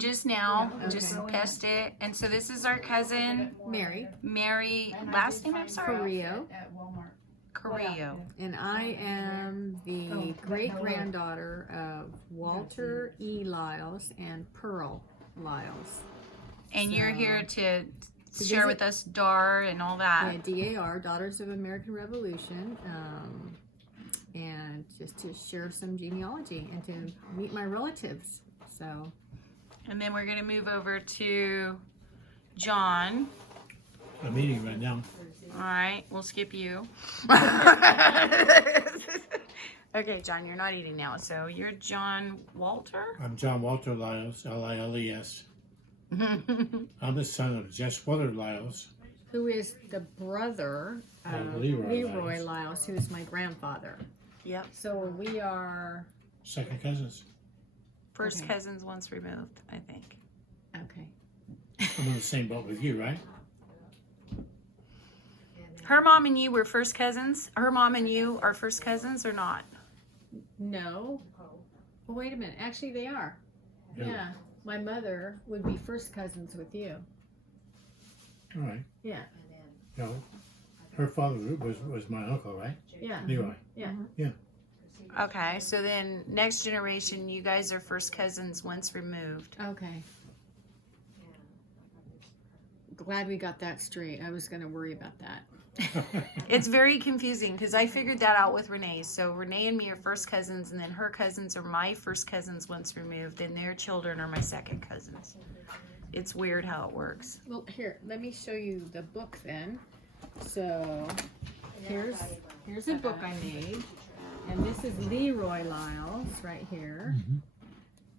just now. Okay. Just passed it. And so this is our cousin, Mary Mary. Last name, I'm sorry? Carrillo, Carrillo. and I am the great-granddaughter of Walter E. Lyles and Pearl Lyles. And you're So- here to To share visit- with us DAR and all that. DAR, Daughters of American Revolution, and just to share some genealogy and to meet my relatives. So, And then we're going to move over to John. I'm eating right now. All right, we'll skip you. Okay, John, you're not eating now. So you're John Walter? I'm John Walter Lyles, L-I-L-E-S. I'm the son of Jess Willard Lyles. who is the brother of Leroy Lyles, who is my grandfather. Yep. So we are, Second cousins. First Okay. cousins once removed, I think. okay. I'm in the same boat with you, right? Her mom and you were first cousins? Her mom and you are first cousins or not? No. Well, wait a minute. Actually, they are. Yeah. Yeah. My mother would be first cousins with you. All right. Yeah. No. Her father was my uncle, right? Yeah. Leroy. Okay, so then next generation, you guys are first cousins once removed. Okay. Glad we got that straight. I was going to worry about that. It's very confusing because I figured that out with Renee. So Renee and me are first cousins, and then her cousins are my first cousins once removed, and their children are my second cousins. It's weird how it works. Well, here, let me show you the book then. So, here's a book I made. And this is Leroy Lyles right here.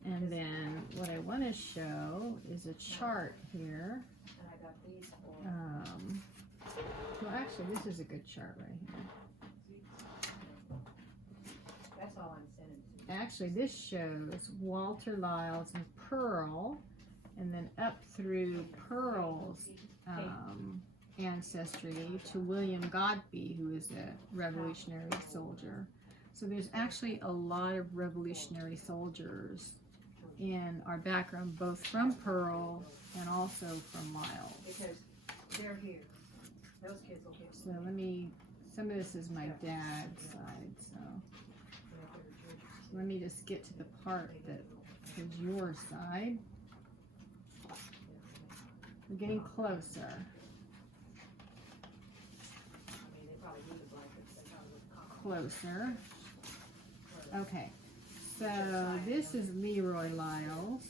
And then what I want to show is a chart here. Well, actually, this is a good chart right here. Actually, this shows Walter Lyles and Pearl, and then up through Pearl's ancestry to William Godby, who is a Revolutionary soldier. So there's actually a lot of Revolutionary soldiers in our background, both from Pearl and also from Lyles. Because they're here. Those kids will get. So some of this is my dad's side, so let me just get to the part that is your side. We're getting closer. Closer. Okay, so this is Leroy Lyles,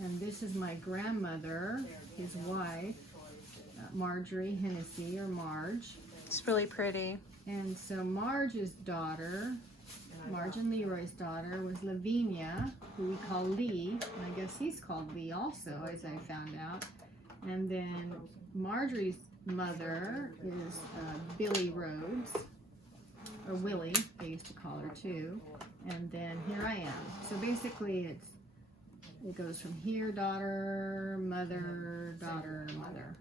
and this is my grandmother, his wife, Marjorie Hennessy, or Marge. It's really pretty. And so Marge's daughter, Marge and Leroy's daughter, was Lavinia, who we call Lee, and I guess he's called Lee also, as I found out. And then Marjorie's mother is Billy Rhodes, or Willie, they used to call her too. And then here I am. So basically it goes from here, daughter, mother, daughter, mother.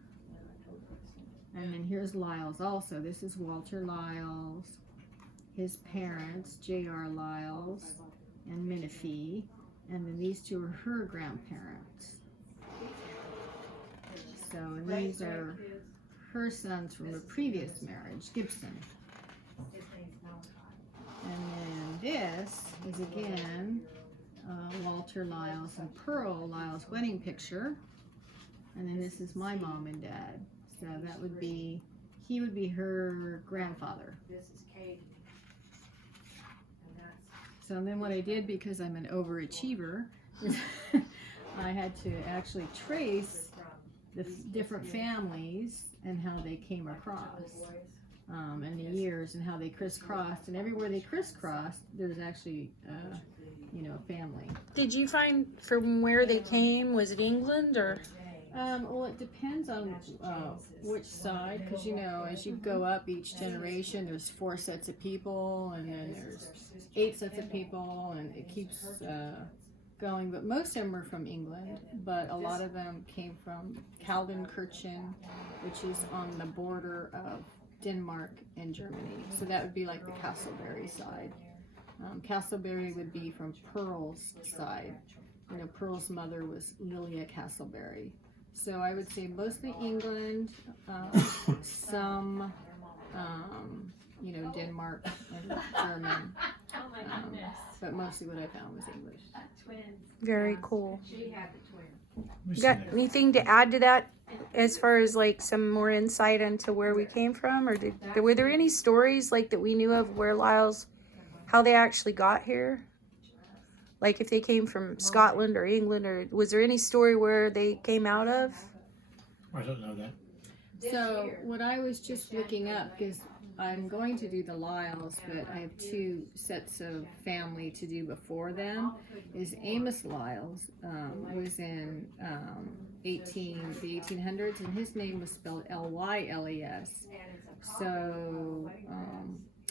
And then here's Lyles also. This is Walter Lyles, his parents, J.R. Lyles and Menifee. And then these two are her grandparents. So, and these are her sons from a previous marriage, Gibson. And then this is again Walter Lyles and Pearl Lyles' wedding picture. And then this is my mom and dad. So that would be, he would be her grandfather. This is Katie. And that's. So then what I did, because I'm an overachiever, is I had to actually trace the different families and how they came across. And the years and how they crisscrossed, and everywhere they crisscrossed, there's actually, a family. Did you find from where they came? Was it England or? Well, it depends on which side, because as you go up each generation, there's 4 sets of people, and then there's 8 sets of people, and it keeps going. But most of them are from England, but a lot of them came from Kaldenkirchen, which is on the border of Denmark and Germany. So that would be like the Castleberry side. Castleberry would be from Pearl's side, Pearl's mother was Lilia Castleberry. So I would say mostly England, some, Denmark and German. But mostly what I found was English. Very cool. She had the twin. Let me You see got that. anything to add to that as far as like some more insight into where we came from, or were there any stories like that we knew of where Lyles, how they actually got here? Like if they came from Scotland or England, or was there any story where they came out of? I don't know that. So what I was just looking up, because I'm going to do the Lyles, but I have 2 sets of family to do before them, is Amos Lyles was in the 1800s, and his name was spelled Lyles. So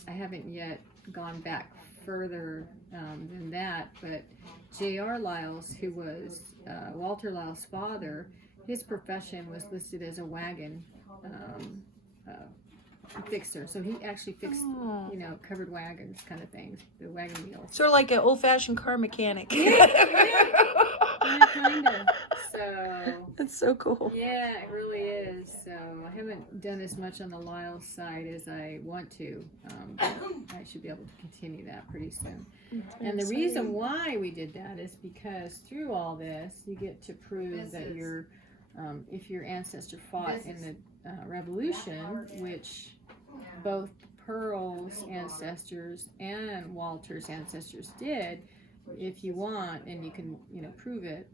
I haven't yet gone back further than that, but J.R. Lyles, who was Walter Lyles' father, his profession was listed as a wagon fixer. So he actually fixed, covered wagons kind of things, the wagon wheels. Sort of like an old-fashioned car mechanic. Yeah, kind of. So, That's so cool. yeah, it really is. So I haven't done as much on the Lyles side as I want to. But I should be able to continue that pretty soon. And the reason why we did that is because through all this, you get to prove that you're, if your ancestor fought in the Revolution, which both Pearl's ancestors and Walter's ancestors did, if you want and you can, prove it,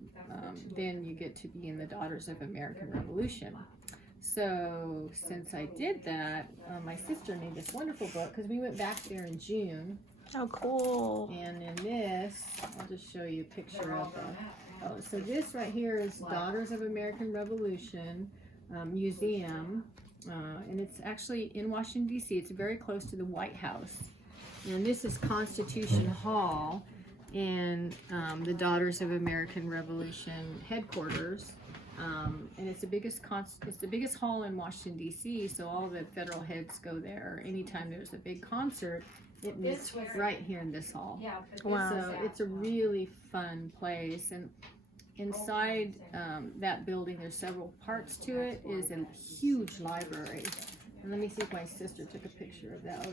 then you get to be in the Daughters of American Revolution. So since I did that, my sister made this wonderful book because we went back there in June. Oh, cool. And in this, I'll just show you a picture of so this right here is Daughters of American Revolution Museum. And it's actually in Washington, D.C. It's very close to the White House. And this is Constitution Hall and the Daughters of American Revolution headquarters. And it's the biggest hall in Washington, D.C., so all the federal heads go there. Anytime there's a big concert, it meets right here in this hall. Yeah. Wow. So it's a really fun place. And inside that building, there's several parts to it. It is a huge library. And let me see if my sister took a picture of that.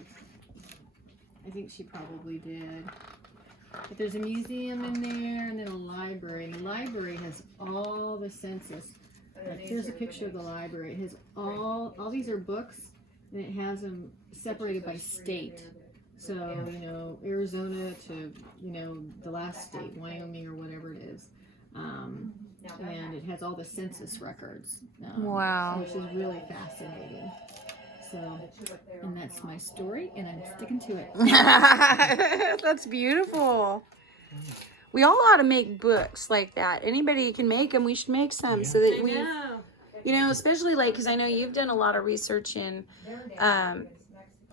I think she probably did. But there's a museum in there and then a library. And the library has all the census. Like, here's a picture of the library. It has all these are books, and it has them separated by state. So, Arizona to, the last state, Wyoming or whatever it is. And it has all the census records. Wow. Which is really fascinating. So, and that's my story, and I'm sticking to it. That's beautiful. We all ought to make books like that. Anybody can make them. We should make some so that we, especially like, because I know you've done a lot of research in,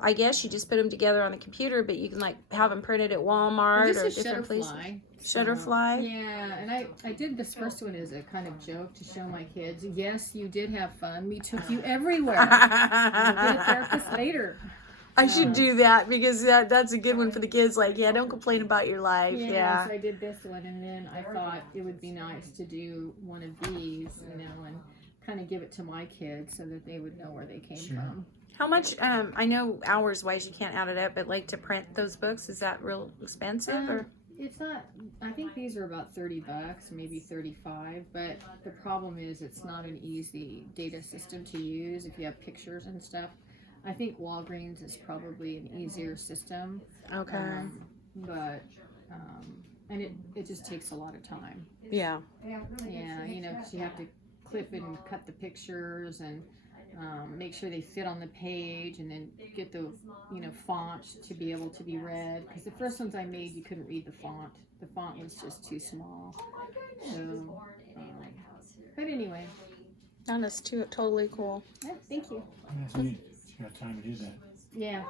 I guess you just put them together on the computer, but you can like have them printed at Walmart This or is different places. Shutterfly. Shutterfly. Yeah, and I did this first one as a kind of joke to show my kids. Yes, you did have fun. We took you everywhere. You'll get a therapist later. I should do that because that's a good one for the kids. Like, yeah, don't complain about your life. Yeah. So I did this one, and then I thought it would be nice to do one of these, and kind of give it to my kids so that they would know where they came from. How much, I know hours wise you can't add it up, but like to print those books, is that real expensive or? It's not, I think these are about $30, maybe 35, but the problem is it's not an easy data system to use if you have pictures and stuff. I think Walgreens is probably an easier system. Okay. And it just takes a lot of time. Yeah. Yeah, because you have to clip and cut the pictures and make sure they fit on the page, and then get the font to be able to be read. Because the first ones I made, you couldn't read the font. The font was just too small. So, but anyway. That's totally cool. Yeah, thank you. That's neat. She got time to do that. Yeah.